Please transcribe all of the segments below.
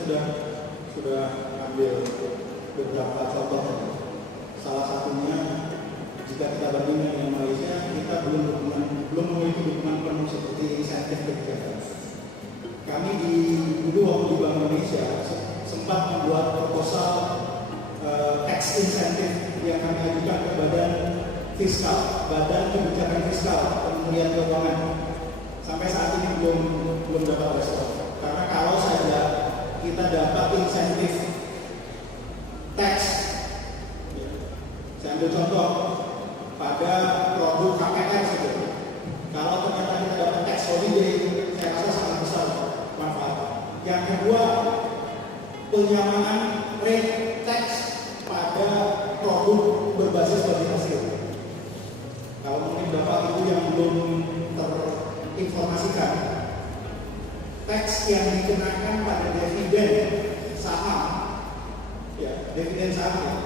sudah ambil beberapa contoh. Salah satunya jika kita bandingkan dengan Malaysia, kita belum memiliki dukungan penuh seperti insentif kebijakan. Kami dulu waktu di Bank Indonesia sempat membuat proposal tax insentif yang kami ajukan ke Badan Kebijakan Fiskal Kementerian Keuangan. Sampai saat ini belum dapat respon. Karena kalau saja kita dapat insentif tax, saya ambil contoh pada produk KPR saja. Kalau ternyata kita dapat tax holiday, saya rasa sangat besar manfaat. Yang kedua, penyamanan rate tax pada produk berbasis bagi hasil. Kalau mungkin Bapak Ibu yang belum terinformasikan, tax yang dikenakan pada dividen saham, ya dividen saham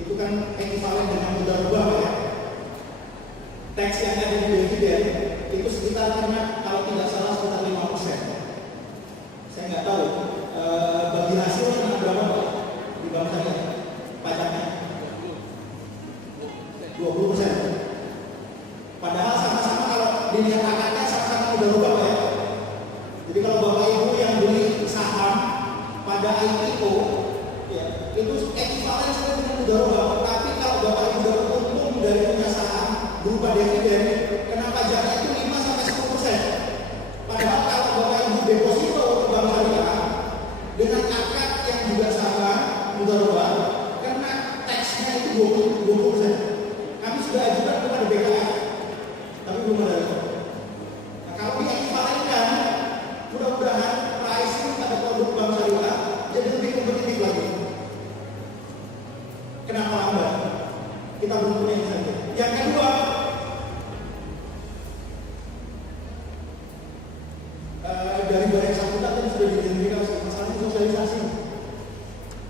itu kan ekivalen dengan mudharabah ya. Tax yang ada di dividen itu sekitar kalau tidak salah sekitar 5%. Saya nggak tahu bagi hasil kena berapa Pak di bank saya pajaknya 20%. Padahal sama-sama kalau dilihat angkanya sama-sama udah rubah ya. Jadi kalau Bapak Ibu yang beli saham pada IPO ya, itu ekivalen sama dengan udah rubah. Tapi kalau Bapak Ibu dapat untung dari punya saham berupa dividen, kena pajaknya itu 5-10%. Padahal kalau Bapak Ibu deposito ke bank syariah dengan akad yang juga sama udah rubah, karena taxnya itu 20%. Kami sudah ajukan kepada BKA. Tapi belum ada. Nah, kalau diekvivalenkan, mudah-mudahan pricing pada produk bank syariah jadi lebih kompetitif lagi. Kenapa lambat? Kita belum punya insentif. Yang kedua, dari Badan Sambutan tadi sudah diidentifikasi masalah sosialisasi.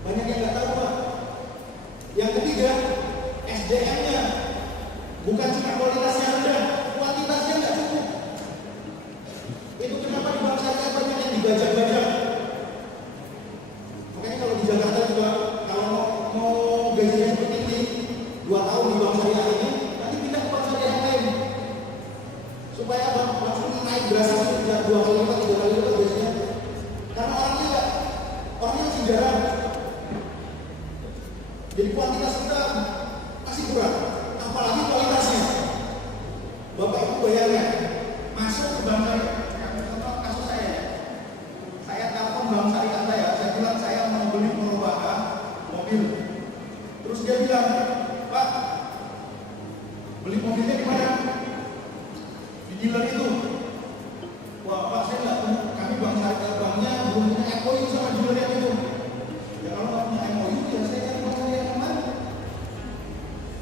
Banyak yang nggak tahu Pak. Yang ketiga, SDM-nya bukan cuma kualitasnya rendah, kuantitasnya nggak cukup. Itu kenapa di bank syariah banyak yang dibajak-bajak. Makanya kalau di Jakarta juga kalau mau gajinya seperti ini 2 tahun di bank syariah ini, nanti pindah ke bank syariah yang lain supaya langsung naik berasa sudah 2 kali lipat, 3 kali lipat gajinya. Karena orangnya masih jarang. Jadi kuantitas kita masih kurang, apalagi kualitasnya. Bapak Ibu bayangkan, masuk ke bank syariah, contoh kasus saya telepon bank syariah saya bilang saya mau beli perubahan mobil. Terus dia bilang, Pak, beli mobilnya di mana? Di dealer itu. Wah Pak, saya nggak punya, kami bank syariah banknya belum punya MOU sama dealer yang itu. Ya kalau nggak punya MOU, ya saya cari bank syariah yang mana?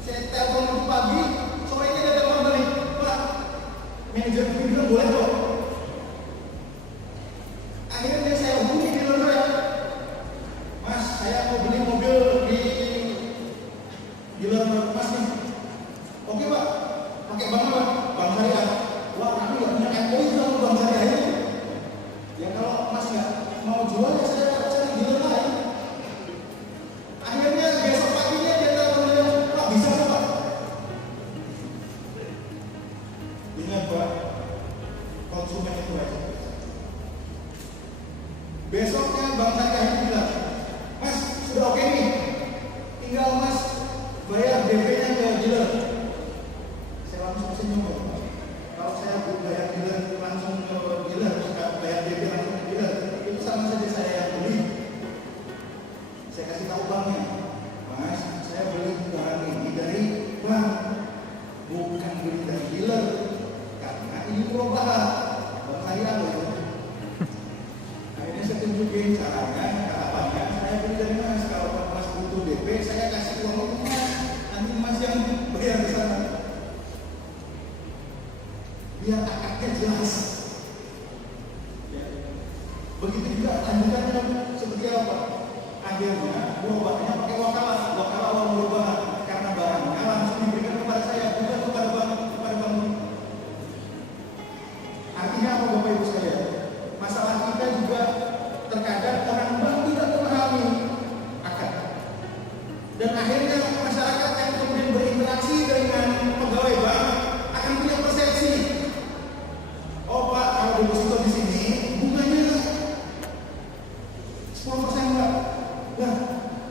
Saya telepon pagi, sorenya ada telepon balik, Pak, manajer kami bilang boleh kok. Akhirnya saya hubungi dealer saya, Mas, saya mau beli mobil di dealer Mas nih. Oke Pak, pakai bank apa? Bank syariah. Wah, kami nggak punya MOU sama bank syariah itu. Ya kalau Mas nggak mau jual, ya saya cari dealer lain. Akhirnya besok paginya dia telepon saya, Pak bisa nggak Pak? Ingat Pak, konsumen itu aja. Besoknya bank syariah itu bilang, Mas sudah oke nih, tinggal Mas bayar DP-nya ke dealer. Saya langsung senyum. Kalau saya bayar dealer langsung ke dealer, bayar DP langsung ke dealer, itu sama saja saya yang beli. Saya kasih tahu banknya, Mas, saya beli barang ini dari bank, bukan beli dari dealer, karena ini perubahan. Bank saya loh. Akhirnya saya tunjukin caranya, kata banknya, saya beli dari Mas. Kalau Mas butuh DP, saya kasih uang ke Mas. Nanti Mas yang bayar ke sana. Biar akadnya jelas. Ya. Begitu juga lanjutannya seperti apa? Akhirnya merubahnya pakai wakalah uang perubahan karena barangnya langsung diberikan kepada saya, bukan kepada bank. Artinya apa Bapak Ibu sekalian? Masalah kita juga terkadang orang 10% enggak. Nah,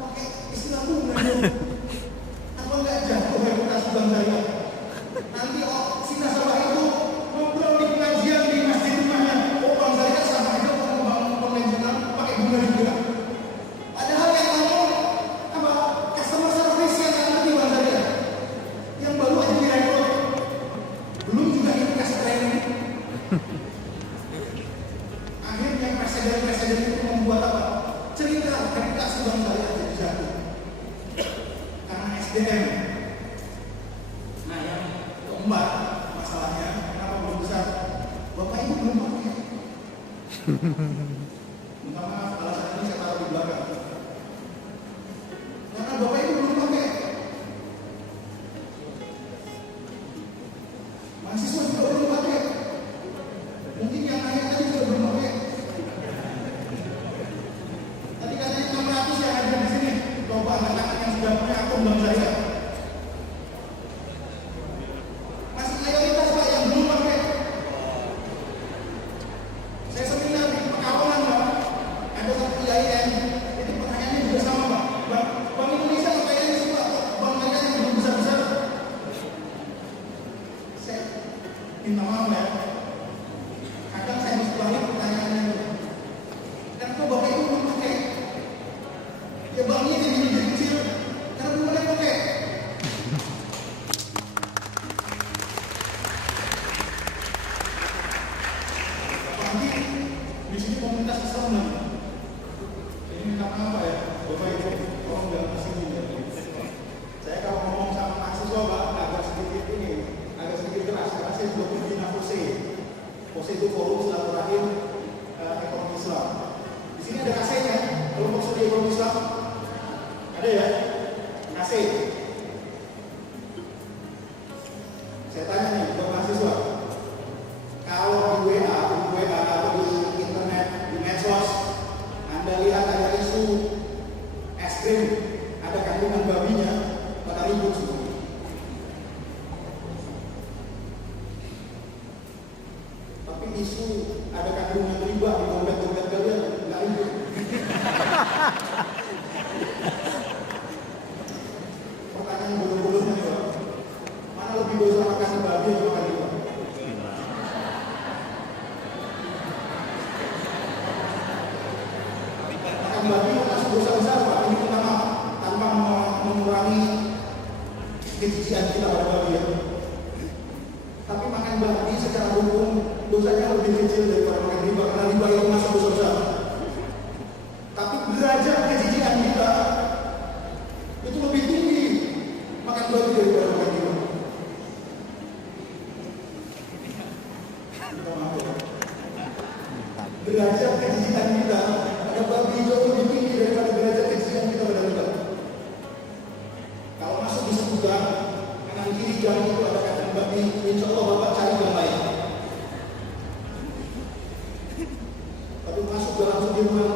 pakai istilah bunga dong. Apa enggak jatuh reputasi bank syariah? Nanti si nasabah itu ngobrol di pengajian di masjid rumahnya. Oh, bank syariah sama aja kalau bank konvensional pakai bunga juga. Padahal yang ngomong apa? Customer service yang ngerti bank syariah. Yang baru aja direkrut. Belum juga dikasih training. Akhirnya presiden itu membuat apa? Cerita reputasi bank syariah jadi jatuh. Karena SDM. Nah, yang keempat masalahnya kenapa belum besar? Bapak Ibu belum pakai. Minta maaf, alasan ini saya taruh di belakang. Karena Bapak Ibu belum pakai. Mahasiswa juga belum pakai. Mungkin yang lain tadi juga belum pakai. Tadi katanya 600 yang ada di sini. Coba anak-anak yang sudah punya akun bank syariah. Masih mayoritas Pak yang belum pakai. Saya seminar di Pekalongan Pak. Ada satu IAIN. Itu pertanyaannya juga sama Pak. Bank Indonesia kayaknya sih Pak. Bank syariah yang belum besar-besar. Saya minta maaf ya. Kadang saya harus balik pertanyaannya itu. Kenapa Bapak Ibu belum pakai? Ya banknya jadi kecil. Karena belum ada yang pakai. Apalagi di sini komunitas Islam lagi. Ini minta maaf ya, Bapak Ibu, tolong jangan kesini ya. Saya kalau ngomong sama mahasiswa Pak, agak sedikit keras karena saya juga pembina FOSE. FOSE itu Forum Silaturahim Ekonomi Islam. Di sini ada AC-nya. Kalau mau studi ekonomi Islam, ada ya, AC. Saya tanya nih buat mahasiswa, kalau di WA atau di internet, di medsos, Anda lihat ada isu es krim, ada kandungan babinya, pada ribut semua. Tapi isu ada kandungan riba di dompet-dompet kalian, nggak ribut. Pertanyaan bodoh-bodohnya nih Pak, mana lebih dosa makan babi atau makan riba? Makan babi masuk dosa besar Pak, ini pertama tanpa mengurangi kejijian kita pada babi ya. Tapi makan babi secara hukum dosanya lebih kecil daripada makan riba karena riba itu masuk dosa besar. Tapi derajat kejijian kita itu lebih tinggi makan babi daripada makan riba. Derajat kejijian kita pada babi itu lebih tinggi daripada derajat kejijian kita pada riba. Kalau masuk di sebuah kanan kiri jalan itu ada kandang babi, insya Allah Bapak cari yang lain. Tapi masuk dalam Sudirman,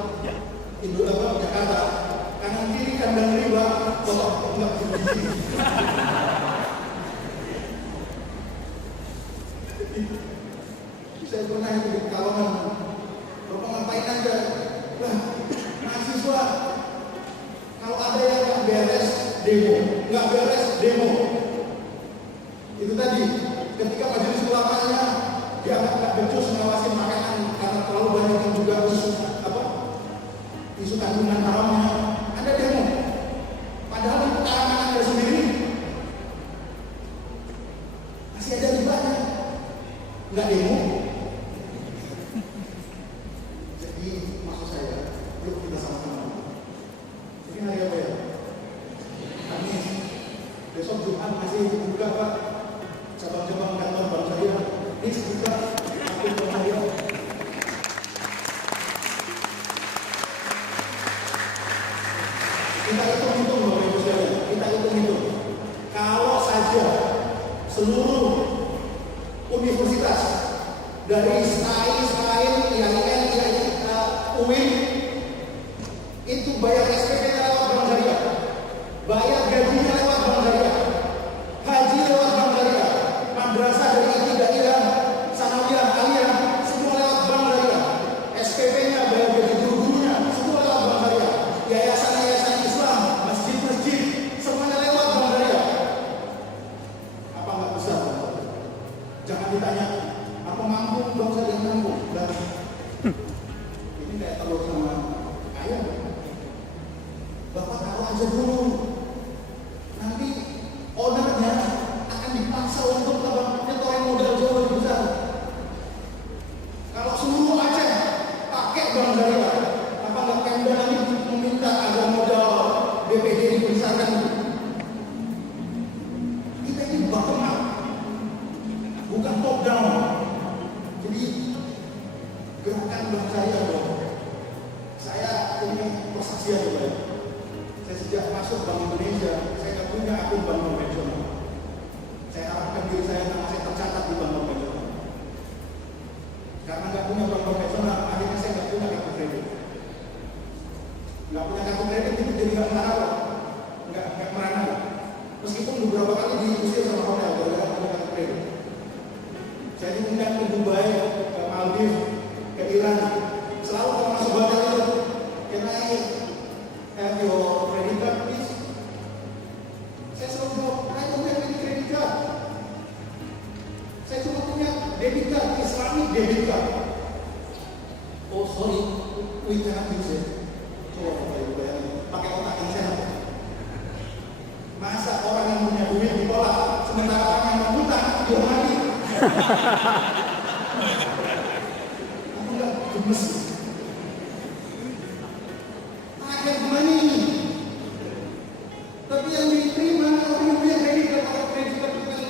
Indonesia, Jakarta, kanan kiri kandang riba, Bapak enggak begitu. Saya pernah itu di Pekalongan, Bapak ngapain aja? Lah, mahasiswa, kalau ada yang nggak beres demo, nggak beres demo. Itu tadi, ketika majelis ulamanya dianggap nggak becus ngawasin makanan karena terlalu banyak yang juga isu kandungan haramnya, ada demo. Padahal di kalangan Anda sendiri masih ada ribanya, nggak demo. Jadi maksud saya, yuk kita sama-sama. Ini hari apa ya? Kamis. Besok Jumat masih buka Pak. Cabang-cabang kantor bank syariah ini buka akun bank syariah. Kita hitung-hitung Bapak Ibu sekalian, kita hitung-hitung. Kalau saja seluruh universitas dari SAIN, IAIN, UIN itu bayar SPP-nya lewat bank syariah, bayar gajinya lewat bank syariah, haji lewat bank syariah, madrasah dari ibtidaiyah, sanawiyah, aliyah, semua lewat bank syariah, SPP-nya bayar gaji guru-gurunya, semua lewat bank aja dulu. Nanti ownernya akan dipaksa untuk nyetorin modal jauh lebih besar. Kalau seluruh Aceh pakai bank syariah, apa nggak Pemda nanti meminta agar modal BPD dibesarkan? Kita ini bottom up, bukan top down. Jadi gerakan bank syariah dong. Saya ini persaksian juga. Saya sejak masuk Bank Indonesia, saya nggak punya akun bank konvensional. Saya harapkan diri saya nama saya tercatat di bank konvensional. Karena nggak punya bank konvensional, akhirnya saya nggak punya kartu kredit. Nggak punya kartu kredit itu jadi nggak marah, nggak merana. Meskipun beberapa kali diusir sama hotel gara-gara punya kartu kredit. Saya diundang ke Dubai, ke Maldives, ke Iran. Selalu kalau masuk hotel itu, can I have your credit card please? Saya selalu jawab, I don't have any credit card. Saya cuma punya debit card, Islamic debit card. Oh sorry, we cannot use it. Coba pakai otak yang sehat. Masa orang yang punya duit ditolak, sementara orang yang mau hutang dia mati. Aku nggak gemes. Akhir gimana ini? Tapi yang diterima orang yang punya kredit atau kredit bukan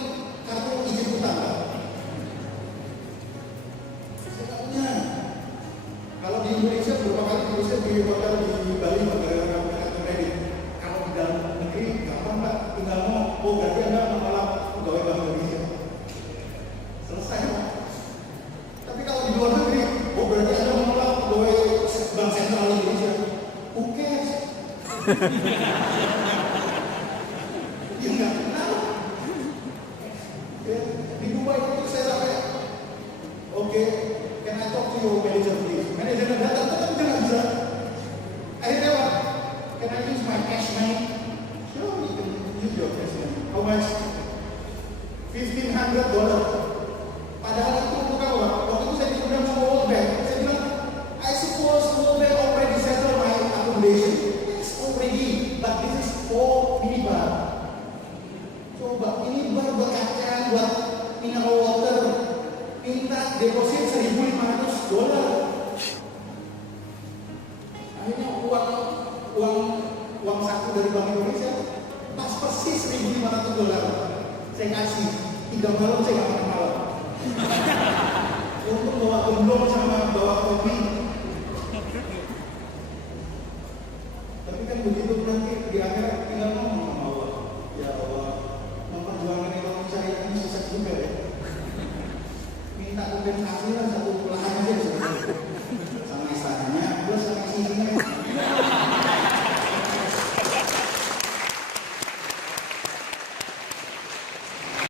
kartu izin hutang. Saya nggak punya. Kalau di Indonesia beberapa kali diusir di hotel di Bali gara-gara punya kartu kredit. Kalau di dalam negeri gampang Pak, tinggal mau, oh berarti Anda menolak pegawai Bank Indonesia. Selesai. Tapi kalau di luar negeri, oh berarti Anda menolak pegawai Bank Sentral Indonesia. Who cares? Dia nggak kenal. Ya, di Dubai itu saya sampai, oke, can I talk to your manager please? Manajernya datang, tetap dia nggak bisa. Akhirnya apa? Can I use my cash money? Sure, you can use your cash money. How much? $1,500. Padahal itu untuk apa? Waktu itu saya diundang sama World Bank. Saya bilang, I suppose World Bank already settle my accommodation. Yes, already. But this is for minibar. Coba minibar buat kacang, buat mineral water. Minta deposit $1,500. Akhirnya uang saku dari Bank Indonesia pas persis $1,500. Saya kasih 3 malam saya nggak makan malam. Untuk bawa gemblong sama bawa kopi. Tapi kan begitu kan